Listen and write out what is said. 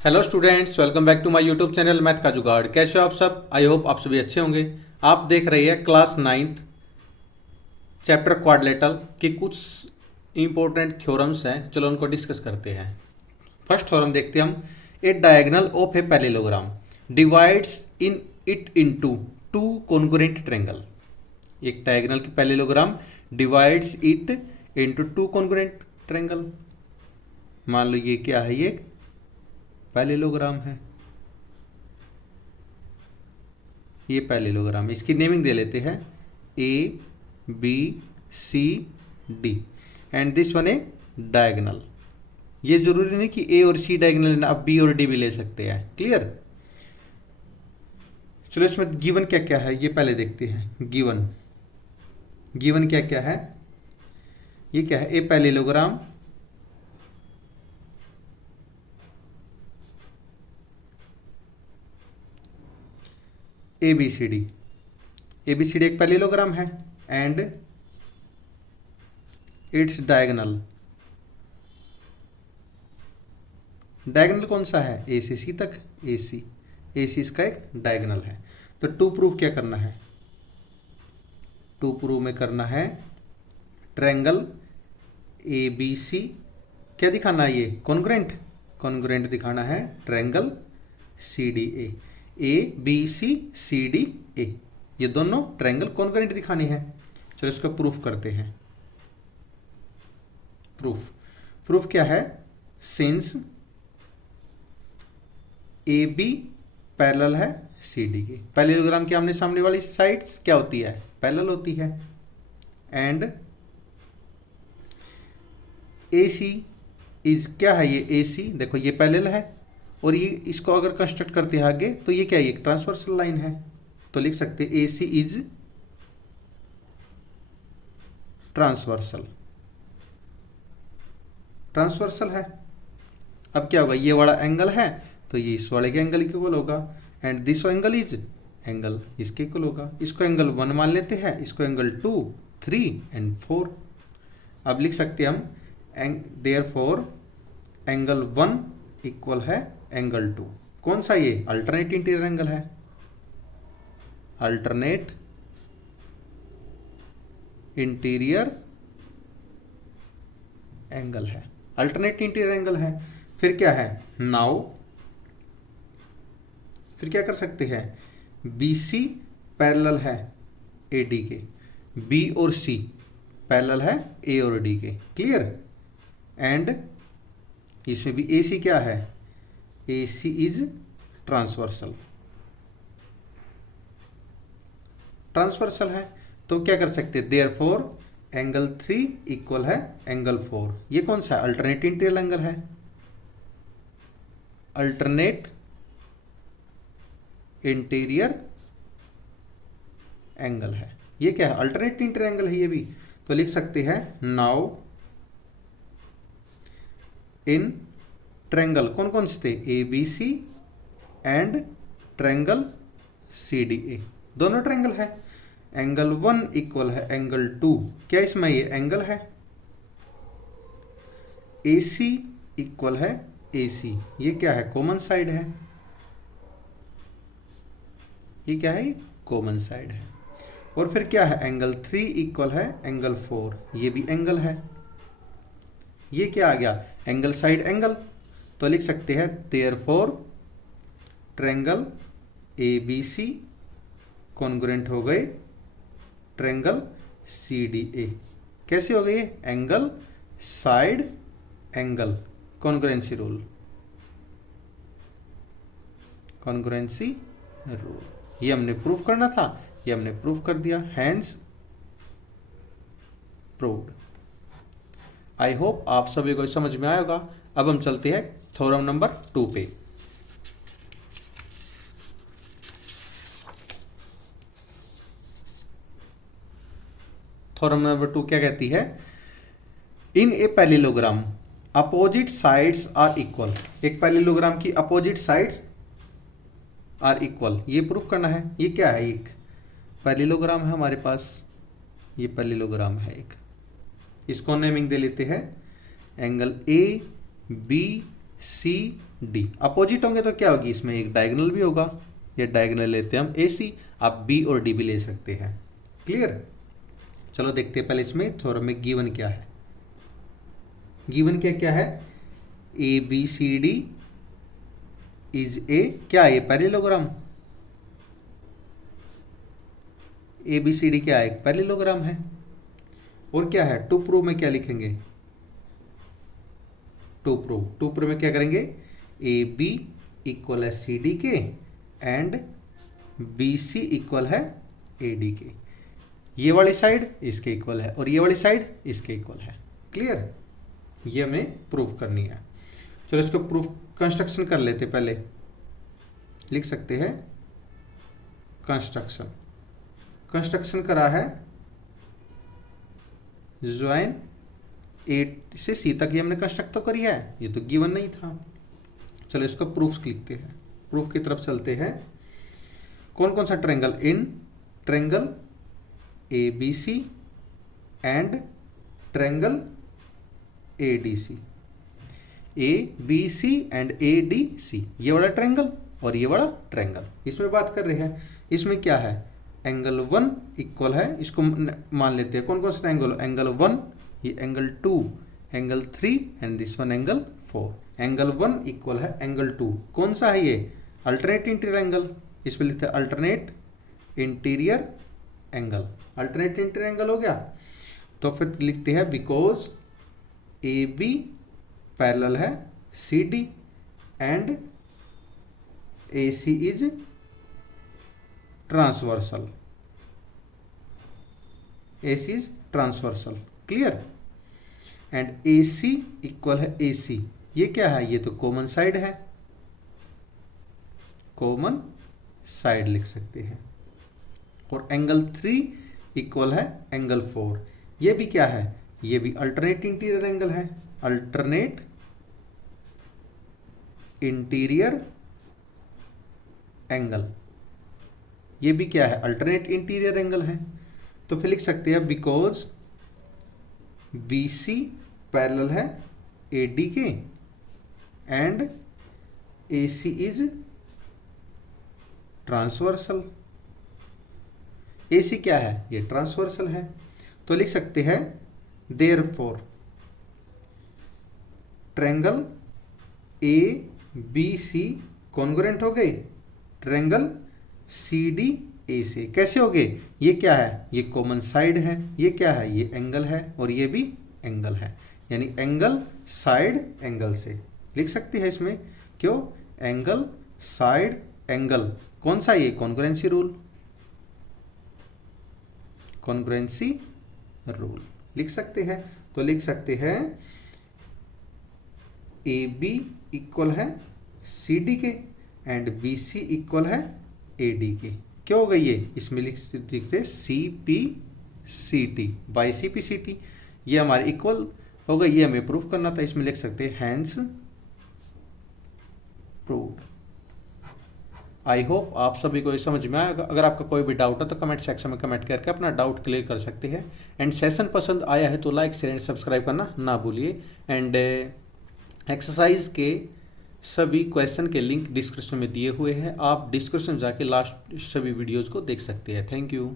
Hello students, welcome back to my YouTube channel math का जुगाड़। कैसे हो आप सब? आई होप आप सभी अच्छे होंगे। आप देख रहे हैं क्लास 9th चैप्टर क्वाड्रेटल के कुछ इंपॉर्टेंट थ्योरम्स हैं। चलो उनको डिस्कस करते हैं। फर्स्ट थ्योरम देखते हैं हम। A diagonal of a parallelogram divides in it into two congruent triangle. एक डायगोनल की parallelogram divides it into two congruent triangle. मान लो ये क्या है, ये पैरेललोग्राम है, ये पैरेललोग्राम। इसकी नेमिंग दे लेते हैं A B C D and this one A diagonal. ये जरूरी नहीं कि ए और सी डायगोनल है, आप बी और डी भी ले सकते हैं। क्लियर? चलो इसमें गिवन क्या क्या है ये पहले देखते हैं। गिवन गिवन क्या क्या है, ये क्या है? A parallelogram A B C D. A B C D एक पैरेललोग्राम है एंड इट्स डायगोनल। डायगोनल कौन सा है? ए से सी तक। ए सी इसका एक डायगोनल है। तो टू प्रूव क्या करना है? टू प्रूव में करना है ट्रायंगल ए बी सी। क्या दिखाना है? ये कॉन्ग्रुएंट। कॉन्ग्रुएंट दिखाना है triangle C D A B C D A. ये दोनों ट्रायंगल कॉन्ग्रुएंट दिखानी है। चलो इसको प्रूफ करते हैं। प्रूफ क्या है? सिंस ए बी पैरेलल है सी डी के। पैरेललोग्राम के आमने सामने वाली साइड्स क्या होती है? पैरेलल होती है। एंड ए सी इज क्या है? ये ए सी देखो ये पैरेलल है और ये इसको अगर कंस्ट्रक्ट करते हैं आगे तो ये क्या है? एक ट्रांसवर्सल लाइन है। तो लिख सकते हैं ए सी इज ट्रांसवर्सल। ट्रांसवर्सल है। अब क्या होगा? ये वाला एंगल है तो ये इस वाले के एंगल इक्वल होगा and this angle is angle इसके इक्वल होगा। इसको एंगल 1 मान लेते हैं, इसको एंगल 2, 3 एंड 4। अब लिख सकते हैं हम देयरफॉर एंगल 1 इक्वल है एंगल 2। कौन सा? ये अल्टरनेट इंटीरियर एंगल है। अल्टरनेट इंटीरियर एंगल है। अल्टरनेट इंटीरियर एंगल है। फिर क्या है? नाउ फिर क्या कर सकते हैं? बी सी पैरेलल है ए डी के, बी और सी पैरेलल है ए और डी के। क्लियर? एंड इसमें भी ए सी क्या है? A C is transversal. Transversal है तो क्या कर सकते हैं? देयरफॉर एंगल 3 इक्वल है एंगल 4। ये कौन सा है? अल्टरनेट इंटीरियर एंगल है। अल्टरनेट इंटीरियर एंगल है। ये क्या है? अल्टरनेट इंटीरियर एंगल है ये भी। तो लिख सकते हैं नाउ इन ट्रायंगल कौन कौन से थे? A B C and triangle C D A. दोनों ट्रायंगल है। एंगल 1 इक्वल है एंगल 2। क्या इसमें ये एंगल है? ए सी इक्वल है ए सी। ये क्या है? कॉमन साइड है। ये क्या है? कॉमन साइड है। और फिर क्या है? एंगल 3 इक्वल है एंगल 4। ये भी एंगल है। ये क्या आ गया? Angle side angle. तो लिख सकते हैं therefore triangle A B C congruent हो गए ट्रायंगल सी डी ए। कैसे हो गए? Angle side angle. Congruency rule. Congruency rule ये हमने प्रूफ करना था, ये हमने प्रूफ कर दिया। Hence proved. आई होप आप सभी को समझ में आया होगा। अब हम चलते हैं थ्योरम नंबर 2 पे। थ्योरम नंबर 2 क्या कहती है? In a parallelogram opposite sides are equal. एक पैरेललोग्राम की अपोजिट साइड्स आर इक्वल, ये प्रूफ करना है। ये क्या है? एक पैरेललोग्राम है हमारे पास। ये पैरेललोग्राम है एक। इसको नेमिंग दे लेते हैं angle A B C D. Opposite होंगे तो क्या होगी, इसमें एक डायगोनल भी होगा, ये डायगोनल लेते हैं हम ए सी, आप बी और डी भी ले सकते हैं। क्लियर। चलो देखते हैं पहले इसमें थ्योरम में गिवन क्या है। गिवन क्या है, A B C D is A, क्या है ये parallelogram, A B C D क्या है, एक पैरेललोग्राम है। और क्या है, टू प्रूव में क्या लिखेंगे, टू प्रूव में क्या करेंगे, ए बी इक्वल है सी डी के एंड बी सी इक्वल है ए डी के। ये वाली साइड इसके इक्वल है और ये वाली साइड इसके इक्वल है। क्लियर, ये हमें प्रूफ करनी है। चलो इसको प्रूफ कंस्ट्रक्शन कर लेते, पहले लिख सकते हैं कंस्ट्रक्शन करा है, ज्वाइन ए से सी तक ये हमने कंस्ट्रक्ट तो करी है, ये तो गिवन नहीं था। चलो इसका प्रूफ लिखते हैं, प्रूफ की तरफ चलते हैं। कौन कौन सा triangle, in triangle A B C and triangle A D C, A B C and A D C, ये वाला ट्रायंगल और ये वाला ट्रायंगल, इसमें बात कर रहे हैं। इसमें क्या है, एंगल 1 इक्वल है, इसको मान लेते हैं कौन कौन सा एंगल, एंगल 1, ये angle 2, angle 3 and this one angle 4। Angle 1 equal है एंगल 2, कौन सा है ये, अल्टरनेट इंटीरियर एंगल, इसमें लिखते हैं alternate interior angle. Alternate interior angle हो गया, तो फिर लिखते हैं बिकॉज ए बी पैरेलल है C D and A C is transversal, A C is transversal. Clear, and A C equal है ए सी, ये क्या है, ये तो कॉमन साइड है, कॉमन साइड लिख सकते हैं। और एंगल 3 इक्वल है एंगल 4, ये भी क्या है, ये भी अल्टरनेट इंटीरियर एंगल है, अल्टरनेट इंटीरियर एंगल, ये भी क्या है, अल्टरनेट इंटीरियर एंगल है। तो फिर लिख सकते हैं बिकॉज बी सी पैरेलल है ए डी के and A C is transversal, A C क्या है, ये ट्रांसवर्सल है। तो लिख सकते हैं therefore triangle A B C congruent हो गए ट्रायंगल सी डी ए से। कैसे हो गए, ये क्या है, ये कॉमन साइड है, ये क्या है, ये एंगल है और ये भी एंगल है, यानी एंगल साइड एंगल से लिख सकते हैं इसमें। क्यों, एंगल साइड एंगल, कौन सा, ये कॉन्ग्रुएंसी रूल, कॉन्ग्रुएंसी रूल लिख सकते हैं। तो लिख सकते हैं ए बी इक्वल है सी डी के एंड बी सी इक्वल है ए डी के। क्या हो गई ये, इसमें लिखते C P C T, by C P C T, ये हमारे इक्वल हो गई, ये हमें प्रूफ करना था। इसमें लिख सकते हैं हैंस प्रूव्ड। आई होप आप सभी को ये समझ में आएगा। अगर आपका कोई भी डाउट है तो कमेंट सेक्शन में कमेंट करके अपना डाउट क्लियर कर सकते हैं। एंड सेशन पसंद आया है तो लाइक शेयर एंड सब्सक्राइब करना ना भूलिए। एंड एक्सरसाइज के सभी क्वेश्चन के लिंक डिस्क्रिप्शन में दिए हुए हैं, आप डिस्क्रिप्शन जाके लास्ट सभी वीडियोज़ को देख सकते हैं। Thank you.